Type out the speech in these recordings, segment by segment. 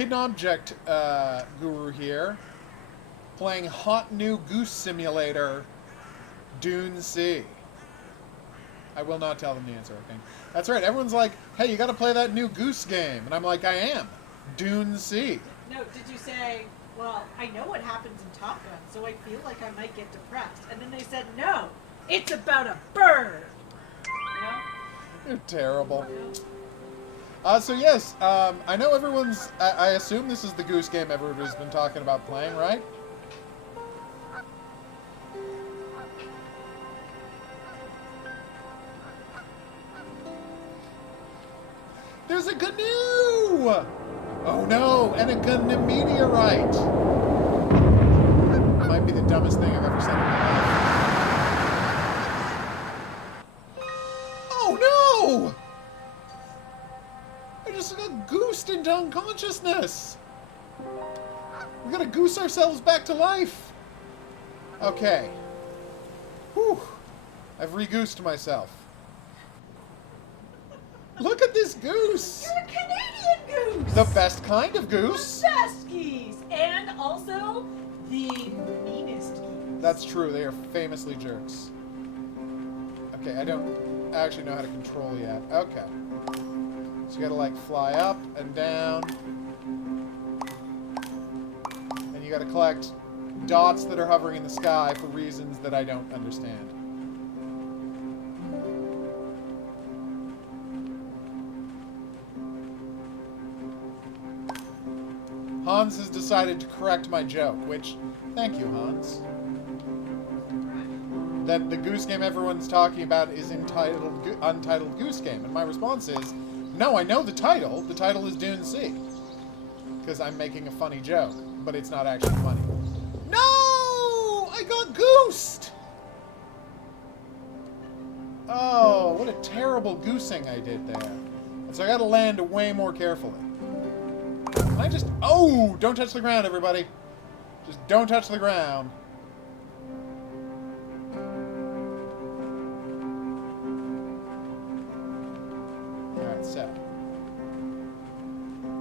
Hidden Object Guru here, playing hot new goose simulator, Dune Sea. I will not tell them the answer, okay? That's right, everyone's like, hey, you gotta play that new goose game. And I'm like, I am. Dune Sea. No, did you say, well, I know what happens in Top Gun, so I feel like I might get depressed. And then they said, no, it's about a bird. You know? You're terrible. So yes, I know everyone's... I assume this is the goose game everybody's been talking about playing, right? There's a canoe! Oh no, and a gonna meteorite! Might be the dumbest thing I've ever said in my life. Oh no! I just got goosed into unconsciousness! We gotta goose ourselves back to life! Okay. Whew. I've re-goosed myself. Look at this goose! You're a Canadian goose! The best kind of goose! The best geese! And also, the meanest geese. That's true, they are famously jerks. Okay, I don't actually know how to control yet. Okay. So you gotta, like, fly up and down. And you gotta collect dots that are hovering in the sky for reasons that I don't understand. Hans has decided to correct my joke, which, thank you, Hans. That the goose game everyone's talking about is entitled Untitled Goose Game, and my response is, no, I know the title. The title is Dune Sea. Because I'm making a funny joke, but it's not actually funny. No! I got goosed! Oh, what a terrible goosing I did there. And so I gotta land way more carefully. I just... Oh! Don't touch the ground, everybody. Just don't touch the ground. Alright, so.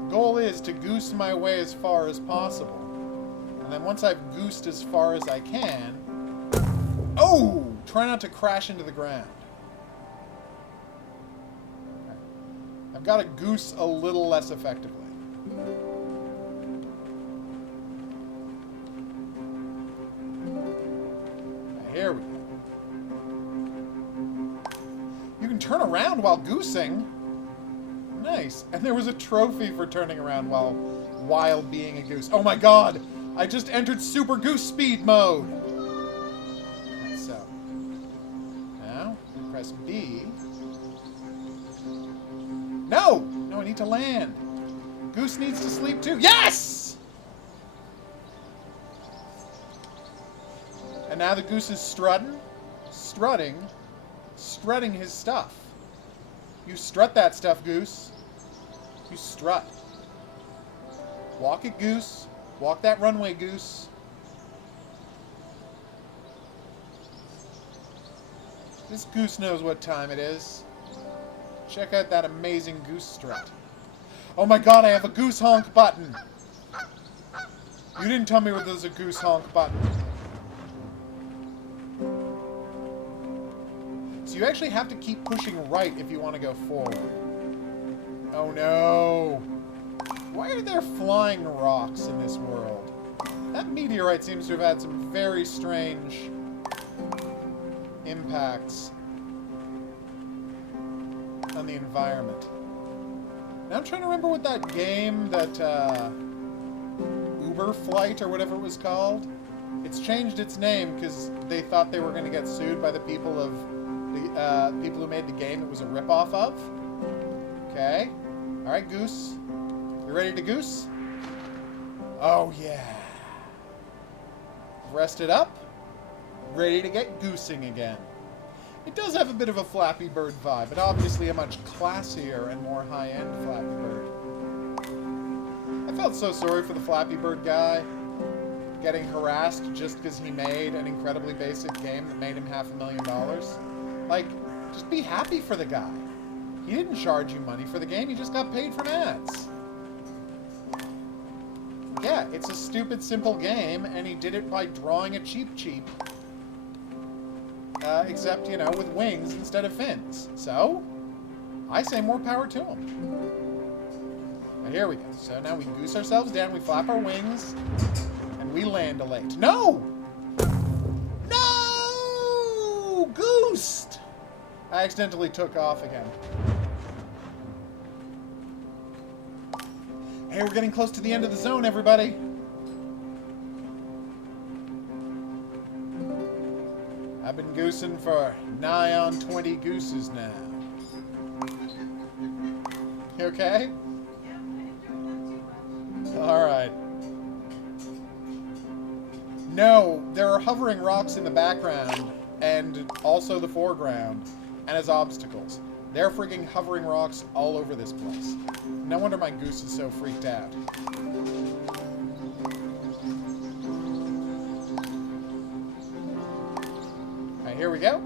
The goal is to goose my way as far as possible. And then once I've goosed as far as I can... Oh! Try not to crash into the ground. Right. I've got to goose a little less effectively. Here we go. You can turn around while goosing. Nice. And there was a trophy for turning around while being a goose. Oh my god! I just entered super goose speed mode! Like so. Now, press B. No! No, I need to land. Goose needs to sleep too. Yes! And now the goose is strutting his stuff. You strut that stuff, goose. You strut. Walk it, goose. Walk that runway, goose. This goose knows what time it is. Check out that amazing goose strut. Oh my god, I have a goose honk button. You didn't tell me there was a goose honk button. So you actually have to keep pushing right if you want to go forward. Oh no! Why are there flying rocks in this world? That meteorite seems to have had some very strange impacts on the environment. Now I'm trying to remember what that game, that Uber Flight or whatever it was called. It's changed its name because they thought they were going to get sued by the people of the people who made the game it was a ripoff of. Okay. Alright, goose. You ready to goose? Oh, yeah. Rested up. Ready to get goosing again. It does have a bit of a Flappy Bird vibe, but obviously a much classier and more high-end Flappy Bird. I felt so sorry for the Flappy Bird guy getting harassed just because he made an incredibly basic game that made him $500,000. Like, just be happy for the guy. He didn't charge you money for the game, he just got paid from ads. Yeah, it's a stupid, simple game, and he did it by drawing a cheap. Except, you know, with wings instead of fins. So, I say more power to him. Now, here we go. So now we goose ourselves down, we flap our wings, and we land a late. No! No! Goosed! I accidentally took off again. Hey, we're getting close to the end of the zone, everybody. I've been goosing for nigh on 20 gooses now. You okay? Yeah, I enjoyed that too much. Alright. No, there are hovering rocks in the background, and also the foreground, and as obstacles. There are frigging hovering rocks all over this place. No wonder my goose is so freaked out. Alright, here we go.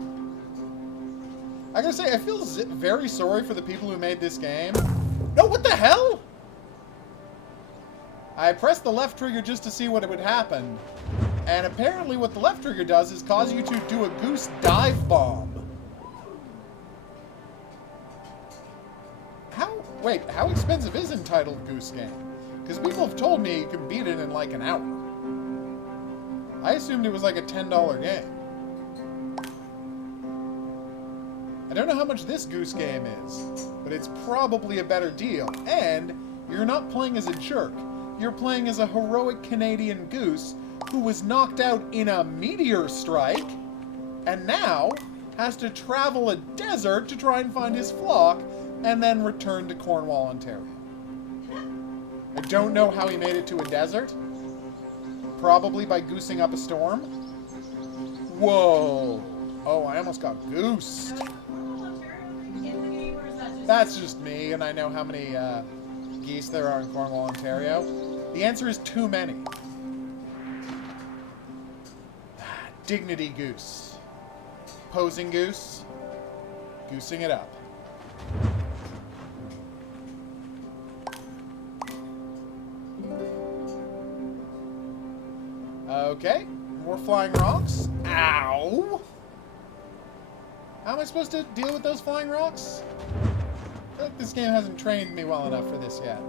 I gotta say, I feel very sorry for the people who made this game. No, what the hell? I pressed the left trigger just to see what would happen. And apparently what the left trigger does is cause you to do a goose dive bomb. Wait, how expensive is Entitled Goose Game? Because people have told me you can beat it in like an hour. I assumed it was like a $10 game. I don't know how much this Goose Game is, but it's probably a better deal. And you're not playing as a jerk. You're playing as a heroic Canadian goose who was knocked out in a meteor strike and now has to travel a desert to try and find his flock and then return to Cornwall, Ontario. I don't know how he made it to a desert. Probably by goosing up a storm. Whoa. Oh, I almost got goosed. That's just me, and I know how many geese there are in Cornwall, Ontario. The answer is too many. Dignity goose. Posing goose. Goosing it up. Okay, more flying rocks. Ow! How am I supposed to deal with those flying rocks? I feel like this game hasn't trained me well enough for this yet.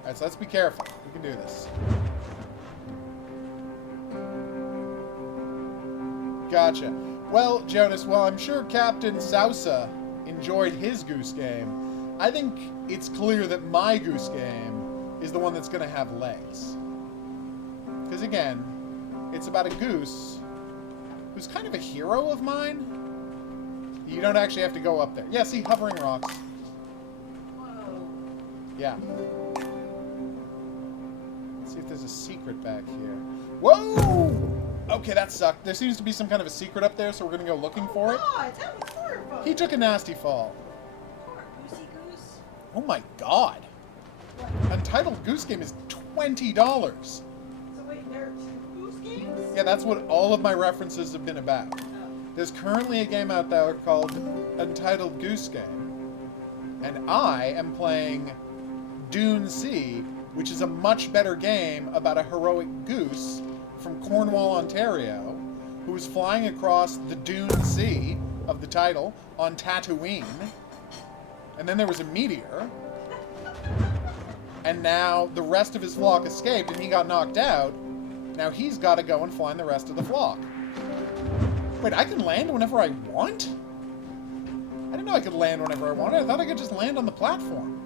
Alright, so let's be careful. We can do this. Gotcha. Well, Jonas, while I'm sure Captain Sousa enjoyed his goose game, I think it's clear that my goose game is the one that's going to have legs. Because again, it's about a goose who's kind of a hero of mine. You don't actually have to go up there. Yeah, see, hovering rocks. Whoa. Yeah. Let's see if there's a secret back here. Whoa! Okay, that sucked. There seems to be some kind of a secret up there, so we're going to go looking for it. God, that was horrible. He took a nasty fall. Poor goosey goose. Oh my god. What? Untitled Goose Game is $20. So wait, there are two goose games? Yeah, that's what all of my references have been about. Oh. There's currently a game out there called Untitled Goose Game, and I am playing Dune Sea, which is a much better game about a heroic goose from Cornwall, Ontario, who is flying across the Dune Sea of the title on Tatooine, and then there was a meteor, and now the rest of his flock escaped and he got knocked out. Now he's got to go and find the rest of the flock. Wait, I can land whenever I want? I didn't know I could land whenever I wanted. I thought I could just land on the platform.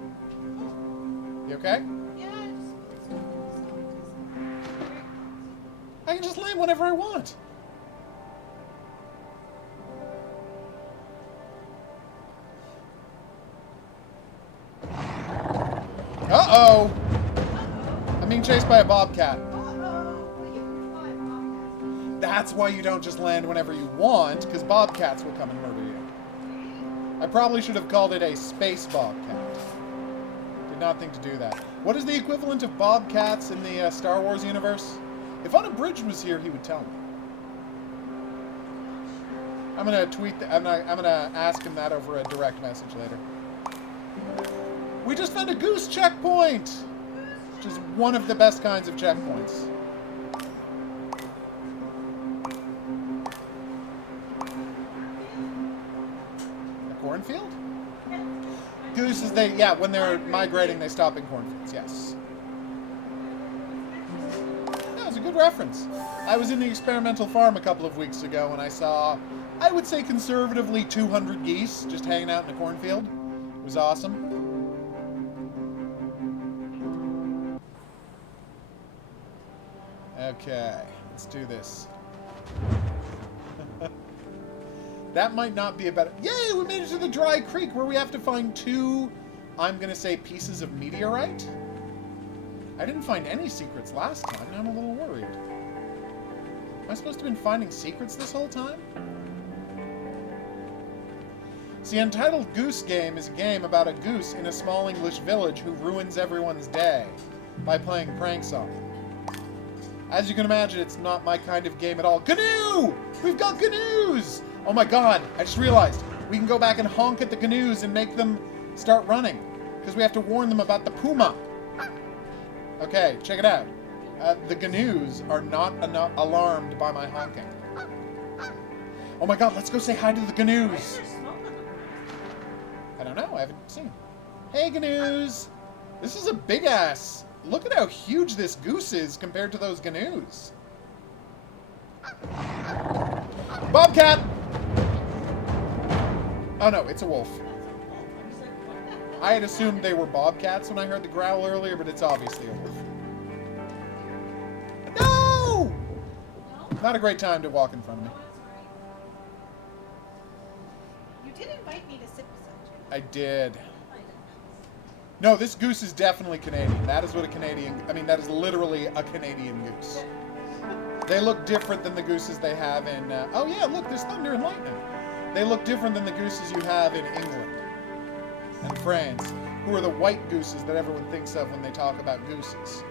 You okay? Yeah, I can just land whenever I want. Uh-oh! I'm being chased by a bobcat. That's why you don't just land whenever you want, because bobcats will come and murder you. I probably should have called it a space bobcat. Did not think to do that. What is the equivalent of bobcats in the Star Wars universe? If Unabridged was here, he would tell me. I'm gonna tweet. I'm gonna ask him that over a direct message later. We just found a goose checkpoint! Which is one of the best kinds of checkpoints. A cornfield? Gooses, when they're migrating, they stop in cornfields, yes. That was a good reference. I was in the experimental farm a couple of weeks ago and I saw, I would say conservatively, 200 geese just hanging out in the cornfield. It was awesome. Okay, let's do this. That might not be a better... Yay, we made it to the dry creek where we have to find 2, I'm going to say, pieces of meteorite. I didn't find any secrets last time. Now I'm a little worried. Am I supposed to have been finding secrets this whole time? See, Untitled Goose Game is a game about a goose in a small English village who ruins everyone's day by playing pranks on them. As you can imagine, it's not my kind of game at all. Canoe! We've got canoes! Oh my god, I just realized. We can go back and honk at the canoes and make them start running. Because we have to warn them about the puma. Okay, check it out. The canoes are not alarmed by my honking. Oh my god, let's go say hi to the canoes. I don't know, I haven't seen. Hey, canoes! This is a big ass. Look at how huge this goose is compared to those canoes. Bobcat! Oh no, it's a wolf. I had assumed they were bobcats when I heard the growl earlier, but it's obviously a wolf. No! Not a great time to walk in front of me. You did invite me to sit beside you. I did. No, this goose is definitely Canadian. That is what a Canadian... I mean, that is literally a Canadian goose. They look different than the gooses they have in... oh yeah, look, there's thunder and lightning. They look different than the gooses you have in England and France, who are the white gooses that everyone thinks of when they talk about gooses.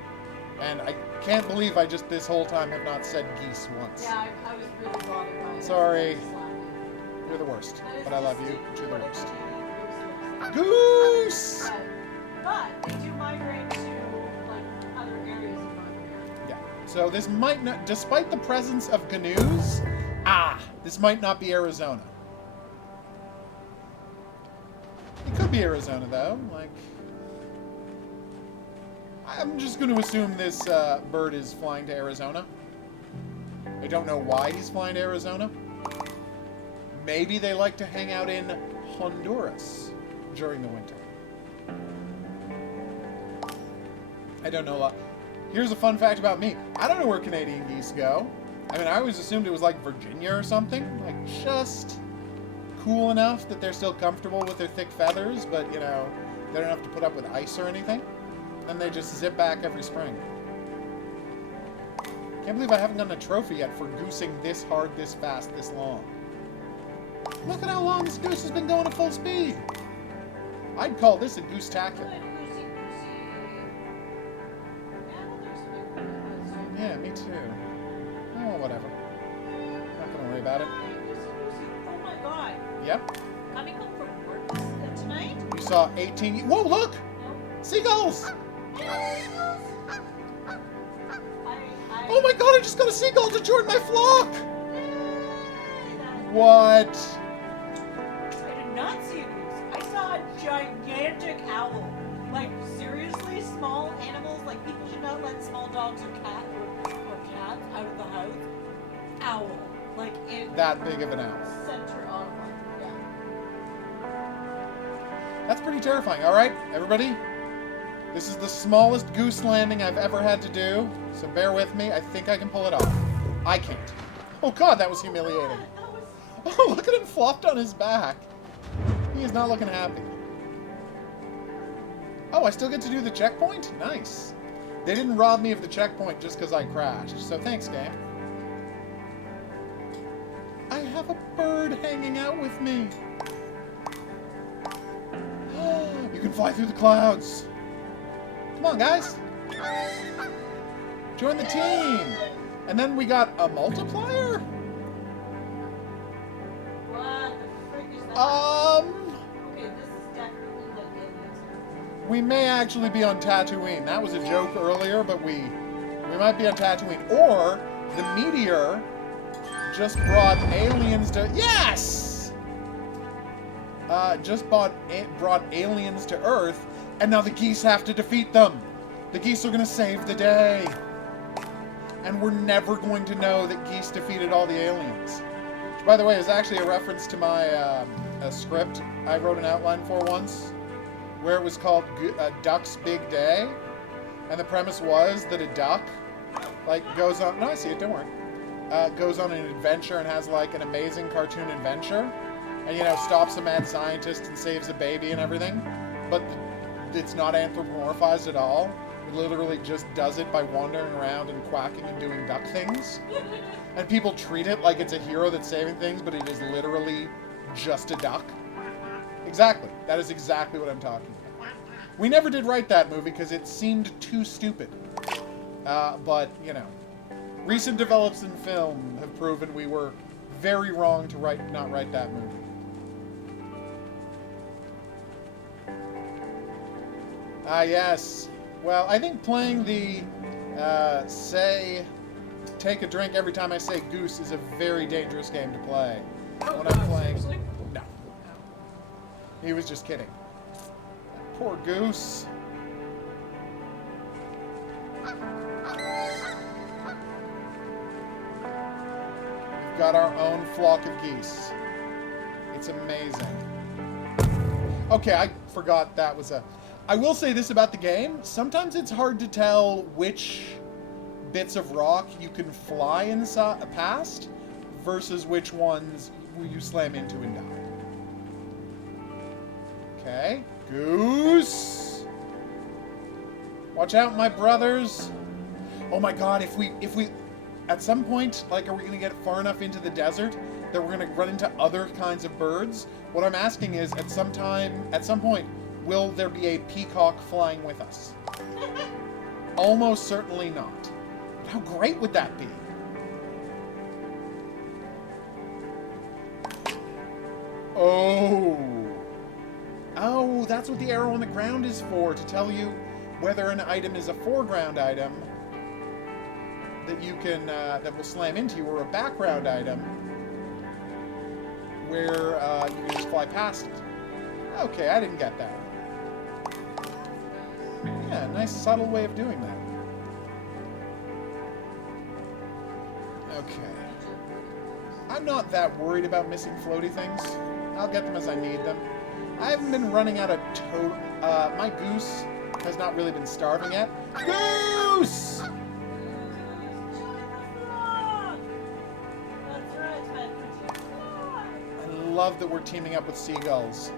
And I can't believe I just this whole time have not said geese once. Yeah, I was really bothered by it. Sorry. You're the worst. But I love you. But you're the worst. Goose! But they do migrate to, like, other areas of North America. Yeah. So this might not, despite the presence of canoes, this might not be Arizona. It could be Arizona, though. Like, I'm just going to assume this bird is flying to Arizona. I don't know why he's flying to Arizona. Maybe they like to hang out in Honduras during the winter. I don't know a lot. Here's a fun fact about me. I don't know where Canadian geese go. I mean, I always assumed it was like Virginia or something. Like, just cool enough that they're still comfortable with their thick feathers, but, you know, they don't have to put up with ice or anything. And they just zip back every spring. Can't believe I haven't gotten a trophy yet for goosing this hard, this fast, this long. Look at how long this goose has been going at full speed. I'd call this a goose-tacular. Yeah, me too. Oh, whatever. Not gonna worry about it. Oh my god. Yep. Coming home from work tonight? You saw 18... Whoa, look! No. Seagulls! I Oh my god, I just got a seagull to join my flock! Yay! What? I did not see a goose. I saw a gigantic owl. Like, seriously, small animals, like people should not let small dogs or cats out of the house. Owl. Like, in That big of an owl. center of one. Yeah. That's pretty terrifying. Alright, everybody? This is the smallest goose landing I've ever had to do, so bear with me. I think I can pull it off. I can't. Oh god, that was humiliating. That was... Oh, look at him flopped on his back. He is not looking happy. Oh, I still get to do the checkpoint? Nice. They didn't rob me of the checkpoint just because I crashed, so thanks, game. I have a bird hanging out with me. You can fly through the clouds. Come on, guys. Join the team. And then we got a multiplier? What the frick is that? Um... Okay, this is definitely like in we may actually be on Tatooine. That was a joke earlier, but we might be on Tatooine. Or the meteor just brought aliens to... Yes! Brought aliens to Earth, and now the geese have to defeat them. The geese are going to save the day. And we're never going to know that geese defeated all the aliens. Which, by the way, is actually a reference to my a script I wrote an outline for once, where it was called Duck's Big Day. And the premise was that a duck, like, goes on... No, I see it, don't worry. Goes on an adventure and has, like, an amazing cartoon adventure. And, you know, stops a mad scientist and saves a baby and everything. But it's not anthropomorphized at all. It literally just does it by wandering around and quacking and doing duck things. And people treat it like it's a hero that's saving things, but it is literally just a duck. Exactly. That is exactly what I'm talking about. We never did write that movie because it seemed too stupid. But, you know, recent develops in film have proven we were very wrong to not write that movie. Ah, yes. Well, I think playing the, take a drink every time I say goose is a very dangerous game to play. When I'm playing... Seriously? No. He was just kidding. Poor goose. We've got our own flock of geese. It's amazing. Okay, I forgot that was a... I will say this about the game. Sometimes it's hard to tell which bits of rock you can fly past versus which ones you slam into and die. Okay. Goose. Watch out, my brothers. Oh my god, if we at some point, like, are we going to get far enough into the desert that we're going to run into other kinds of birds? What I'm asking is, at some point, will there be a peacock flying with us? Almost certainly not. How great would that be? Oh. Oh, that's what the arrow on the ground is for, to tell you whether an item is a foreground item that you can, that will slam into you, or a background item where you can just fly past it. Okay, I didn't get that. Yeah, nice subtle way of doing that. Okay. I'm not that worried about missing floaty things. I'll get them as I need them. I haven't been running out of my goose has not really been starving yet. Goose! I love that we're teaming up with seagulls.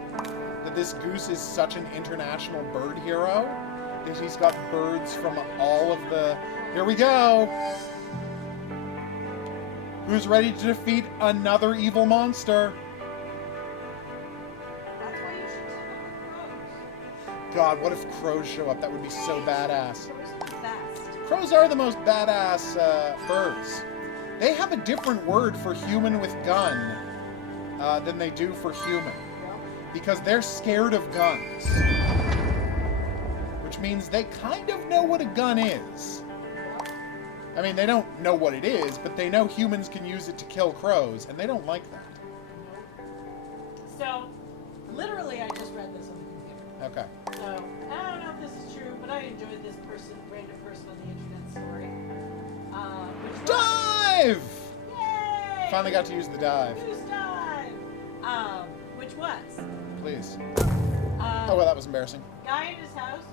That this goose is such an international bird hero. That he's got birds from all of the... Here we go! Who's ready to defeat another evil monster? That's why you should take crows. God, what if crows show up? That would be so badass. Crows are the best. Crows are the most badass birds. They have a different word for human with gun than they do for human. Because they're scared of guns. Which means they kind of know what a gun is. I mean, they don't know what it is, but they know humans can use it to kill crows, and they don't like that. So, literally, I just read this on the computer. Okay. So, I don't know if this is true, but I enjoyed this random person on the internet story. Which Dive! Yay! Finally got to use the dive. Goose dive! Which was... Please. Oh, well, that was embarrassing. Guy in his house...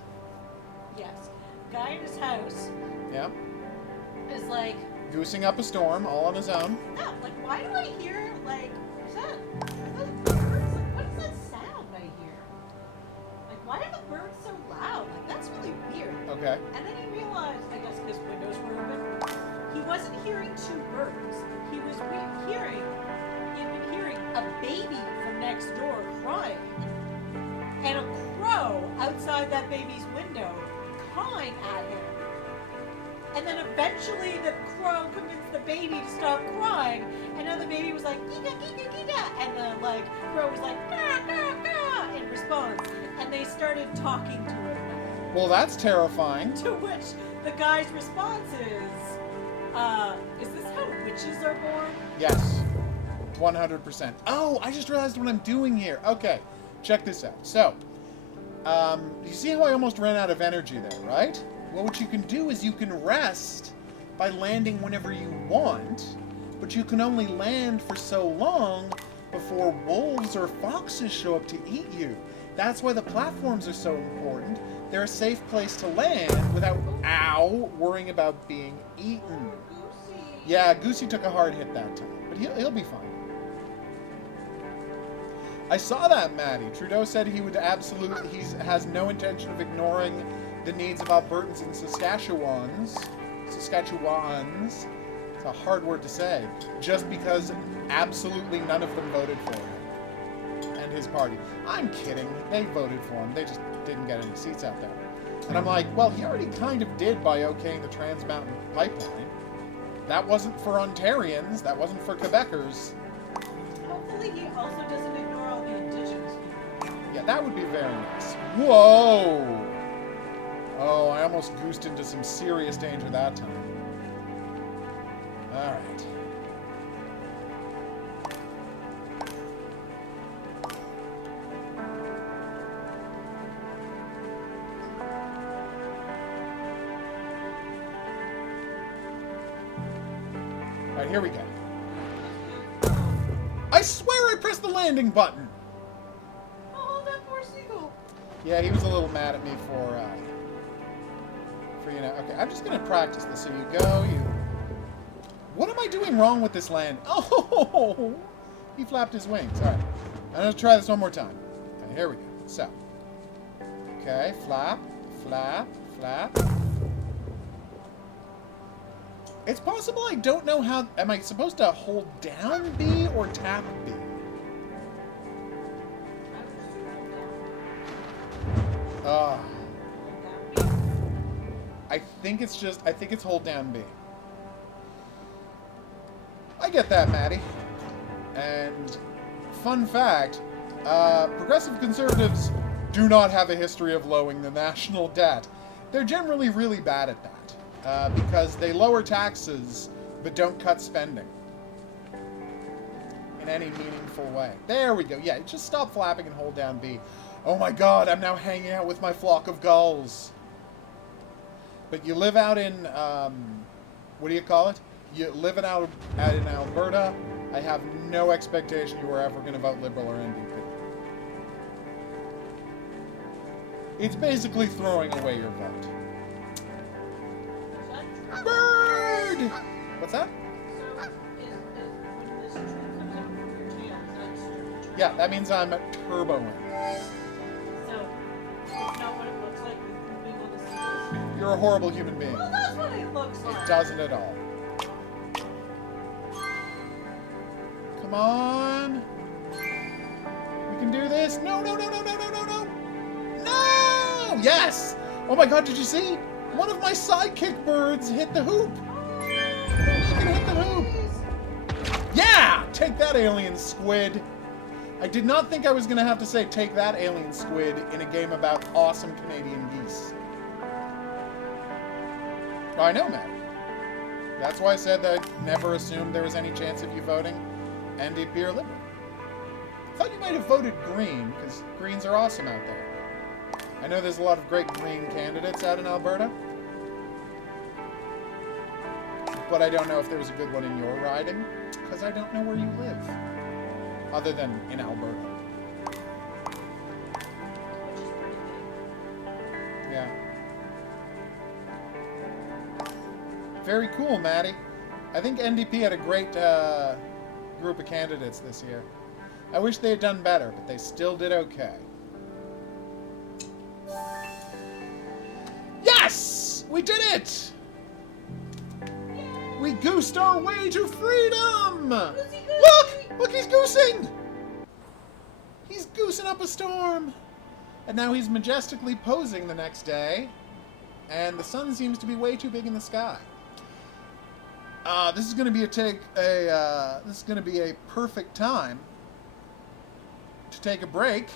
Yes. Guy in his house Yeah. is like... Goosing up a storm, all on his own. No, like, why do I hear, like... Is that... Are those birds? Like, what is that sound I hear? Like, why are the birds so loud? Like, that's really weird. Okay. And then he realized, I guess because windows were open, he wasn't hearing two birds. He was hearing... He had been hearing a baby from next door crying. And a crow outside that baby's window cawing at him. And then eventually the crow convinced the baby to stop crying, and now the baby was like, giga, giga, giga, and the, like, crow was like, gah, gah, gah, in response. And they started talking to him Well, that's terrifying. To which the guy's response is this how witches are born? Yes. 100%. Oh, I just realized what I'm doing here. Okay, check this out. So, you see how I almost ran out of energy there, right? Well, what you can do is you can rest by landing whenever you want, but you can only land for so long before wolves or foxes show up to eat you. That's why the platforms are so important. They're a safe place to land without, worrying about being eaten. Goosey. Yeah, Goosey took a hard hit that time, but he'll be fine. I saw that, Maddie. Trudeau said he has no intention of ignoring the needs of Albertans and Saskatchewans. It's a hard word to say. Just because absolutely none of them voted for him and his party. I'm kidding. They voted for him. They just didn't get any seats out there. And I'm like, well, he already kind of did by okaying the Trans Mountain Pipeline. That wasn't for Ontarians. That wasn't for Quebecers. Hopefully he also doesn't ignore all the indigenous people. Yeah, that would be very nice. Whoa! Oh, I almost goosed into some serious danger that time. Alright. Alright, here we go. I swear I pressed the landing button! Oh, that poor seagull. Yeah, he was a little mad at me for okay, I'm just gonna practice this. So you go, what am I doing wrong with this land? Oh, he flapped his wings. All right, I'm gonna try this one more time. Okay, here we go. So, okay, flap, flap, flap. It's possible I don't know how. Am I supposed to hold down B or tap B? I think it's hold down B. I get that, Maddie. And fun fact, progressive conservatives do not have a history of lowering the national debt. They're generally really bad at that because they lower taxes but don't cut spending in any meaningful way. There we go. Yeah, just stop flapping and hold down B. Oh my god, I'm now hanging out with my flock of gulls. But you live out in, what do you call it? You live out in Alberta. I have no expectation you were ever going to vote Liberal or NDP. It's basically throwing away your vote. Bird! What's that? Yeah, that means I'm turboing. So, it's not what it looks like with people to see. You're a horrible human being. Well, that's what it looks like. It doesn't at all. Come on. We can do this. No, no, no, no, no, no, no, no. No! Yes! Oh my god, did you see? One of my sidekick birds hit the hoop. You can hit the hoop. Yeah! Take that, alien squid. I did not think I was going to have to say take that, alien squid, in a game about awesome Canadian geese. I know, Matt. That's why I said that I never assumed there was any chance of you voting NDP or Liberal. I thought you might have voted Green, because Greens are awesome out there. I know there's a lot of great Green candidates out in Alberta. But I don't know if there was a good one in your riding, because I don't know where you live. Other than in Alberta. Which is pretty big. Yeah. Very cool, Maddie. I think NDP had a great group of candidates this year. I wish they had done better, but they still did okay. Yes! We did it! We goosed our way to freedom! Look! Look, he's goosing! He's goosing up a storm. And now he's majestically posing the next day. And the sun seems to be way too big in the sky. This is going to be a perfect time to take a break.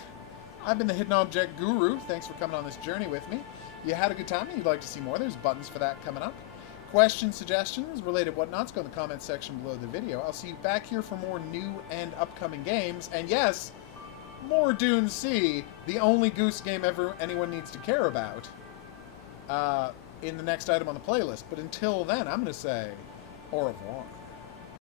I've been the Hidden Object Guru. Thanks for coming on this journey with me. you had a good time and you'd like to see more, there's buttons for that coming up. Questions, suggestions, related whatnots, go in the comments section below the video. I'll see you back here for more new and upcoming games. And yes, more Dune Sea, the only Goose game anyone needs to care about, in the next item on the playlist. But until then, I'm going to say au revoir.